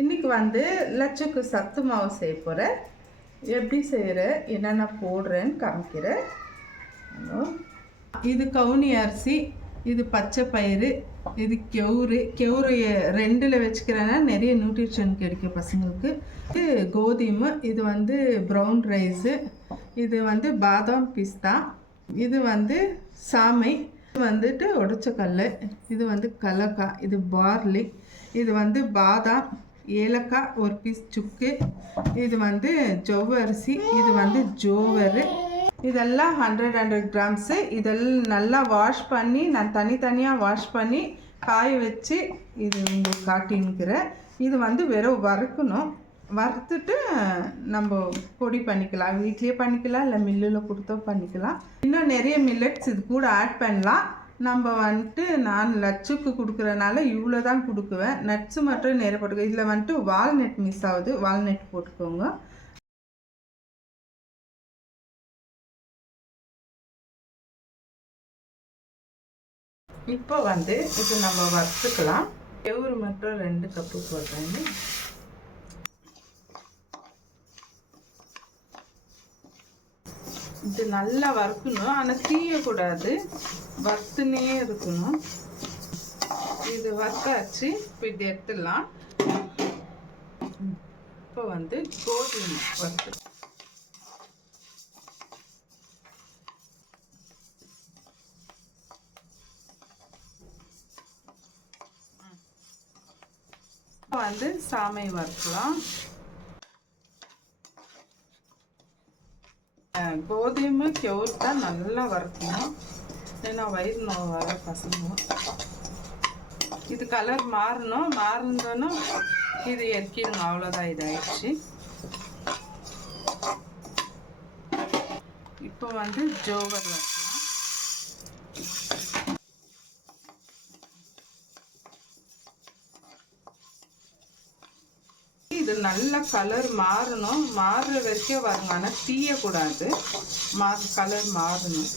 இன்றைக்கி வந்து லட்சுக்கு சத்து மாவு செய்ய போகிறேன். எப்படி செய்கிறேன், என்னென்ன போடுறேன்னு காமிக்கிறேன். இது கவுனி அரிசி, இது பச்சை பயிறு, இது கெவுரு ரெண்டில் வச்சுக்கிறேன்னா நிறைய நியூட்ரிஷன் கிடைக்கும் பசங்களுக்கு. இது கோதுமை, இது வந்து ப்ரௌன் ரைஸு, இது வந்து பாதாம் பிஸ்தா, இது வந்து சாமை, இது வந்துட்டு உடச்சக்கல்ல, இது வந்து கலக்காய், இது பார்லி, இது வந்து பாதாம், ஏலக்காய், ஒரு பீஸ் சுக்கு, இது வந்து ஜவ்வ அரிசி, இது வந்து ஜோவரு. இதெல்லாம் 100 கிராம்ஸு. இதெல்லாம் நல்லா வாஷ் பண்ணி நான் தனித்தனியாக வாஷ் பண்ணி காய வச்சு இது உங்களுக்கு காட்டின்னுக்கிறேன். இது வந்து வெறும் வறுக்கணும். வறுத்துட்டு நம்ம பொடி பண்ணிக்கலாம், வீட்லேயே பண்ணிக்கலாம், இல்லை மில்லில் கொடுத்தோ பண்ணிக்கலாம். இன்னும் நிறைய மில்லட்ஸ் இது கூட ஆட் பண்ணலாம். நம்ம வந்துட்டு நான் லட்சுக்கு கொடுக்குறனால இவ்வளோ தான் கொடுக்குவேன். நட்ஸு மட்டும் நிறைய போட்டுக்கோ. இதில் வந்துட்டு வால்நட் மிஸ் ஆகுது, வால்நட் போட்டுக்கோங்க. இப்போ வந்து இது நம்ம வறுத்துக்கலாம். கெவுரு மட்டும் 2 கப்பு போடுறேன். இது நல்லா வறுக்கணும், ஆனால் தீயக்கூடாது, வறுத்துனே இருக்கணும். இது வறுத்தாச்சு. இப்போ இது எடுத்துடலாம். இப்போ வந்து கோதுமை வறுத்து வந்து சாமை வறுக்கலாம். கோதுமை கெவுரு தான் நல்லா வறுக்கணும், ஏன்னா வயிறு நோய் வர பசங்க. இது கலர் மாறணும், மாறினோன்னா இது இறக்கிடுங்க, அவ்வளோதான், இதாகிடுச்சு. இப்போ வந்து ஜோவர் வறுக்கலாம். இது நல்ல கலர் மாறணும், மாறுற வரைக்கும் வருங்க, ஆனால் தீயக்கூடாது, கலர் மாறணும்.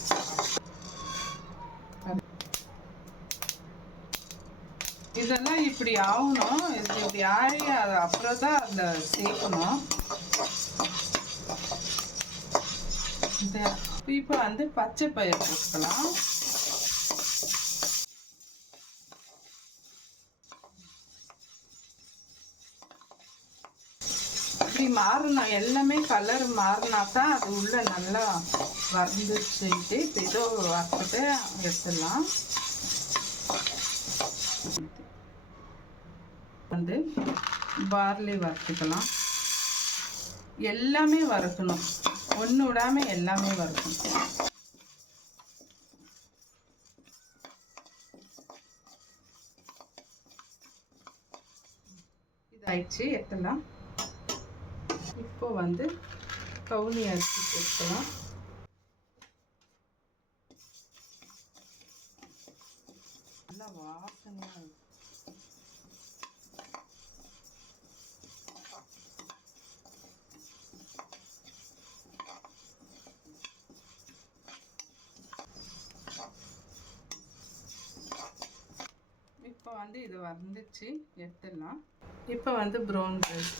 இதெல்லாம் இப்படி ஆகணும். இது இப்படி ஆகி அது அப்புறம் தான் அந்த சேர்க்கணும். இப்போ வந்து பச்சை பயிர் போட்டுக்கலாம். இப்படி மாறணும், எல்லாமே கலர் மாறினா தான் அது உள்ள நல்லா வறந்துச்சுட்டு. இப்போ இதோ வறுத்துட்டு எடுத்துடலாம். வந்து பார்லி வறுத்துக்கலாம். எல்லாமே வறுக்கணும், ஒன்று விடாம எல்லாமே வறுக்கணும். இதாயிடுச்சு, எடுத்துடலாம். இப்போ வந்து கவுனி அரிசி போட்டுக்கலாம். நல்லா வாசனையாக இருக்கும். இப்போ வந்து இது வந்துச்சு, எடுத்துடலாம். இப்போ வந்து ப்ரௌன் ரைஸ்,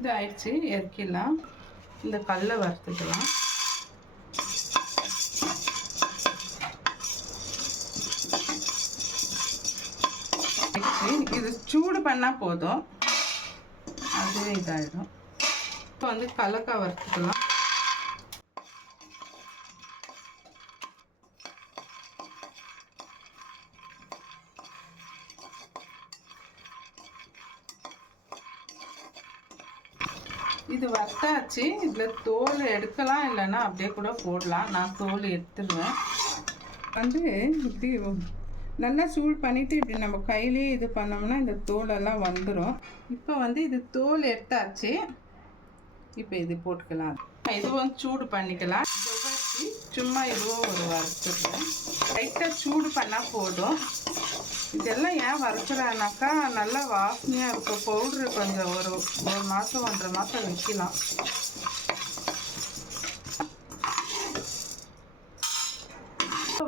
இது ஆயிடுச்சு, இறக்கிடலாம். இந்த கல்லை வறுத்துக்கலாம். இது சூடு பண்ணால் போதும், அதுவே இதாகிடும். இப்போ வந்து கலக்காய் வறுத்துக்கலாம். இது வறுத்தாச்சு. இதில் தோல் எடுக்கலாம், இல்லைன்னா அப்படியே கூட போடலாம். நான் தோல் எடுத்துடுவேன். வந்து இப்படி நல்லா சூடு பண்ணிவிட்டு இப்படி நம்ம கையிலே இது பண்ணோம்னா இந்த தோலெல்லாம் வந்துடும். இப்போ வந்து இது தோல் எடுத்தாச்சு. இப்போ இது போட்டுக்கலாம். இதுவும் சூடு பண்ணிக்கலாம். சும்மா இதுவும் ஒரு வறுத்துடுவேன். லைட்டாக சூடு பண்ணால் போதும். இதெல்லாம் ஏன் வறுக்கிறானாக்கா நல்லா வாசனையாக இருக்கும். பவுட்ரு கொஞ்சம் ஒரு மாதம் 1.5 மாதம் வைக்கலாம்.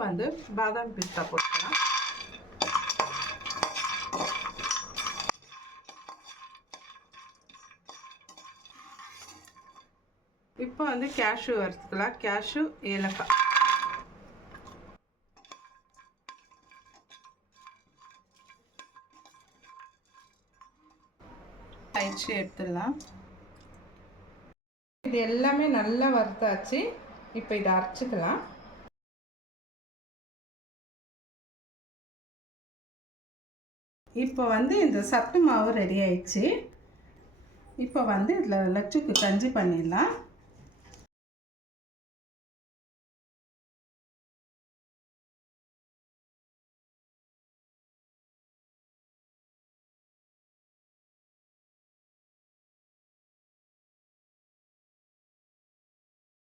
வந்து பாதாம் பிஸ்தா போட்டுக்கலாம். இப்போ வந்து கேஷ்யூ வறுத்துக்கலாம். கேஷ்யூ, ஏலக்காய். அரைச்சி எடுத்துடலாம். இது எல்லாமே நல்லா வறுத்தாச்சு. இப்போ இதை அரைச்சிக்கலாம். இப்போ வந்து இந்த சத்து மாவு ரெடி ஆயிடுச்சு. இப்போ வந்து இதில் லட்சுக்கு கஞ்சி பண்ணிடலாம்.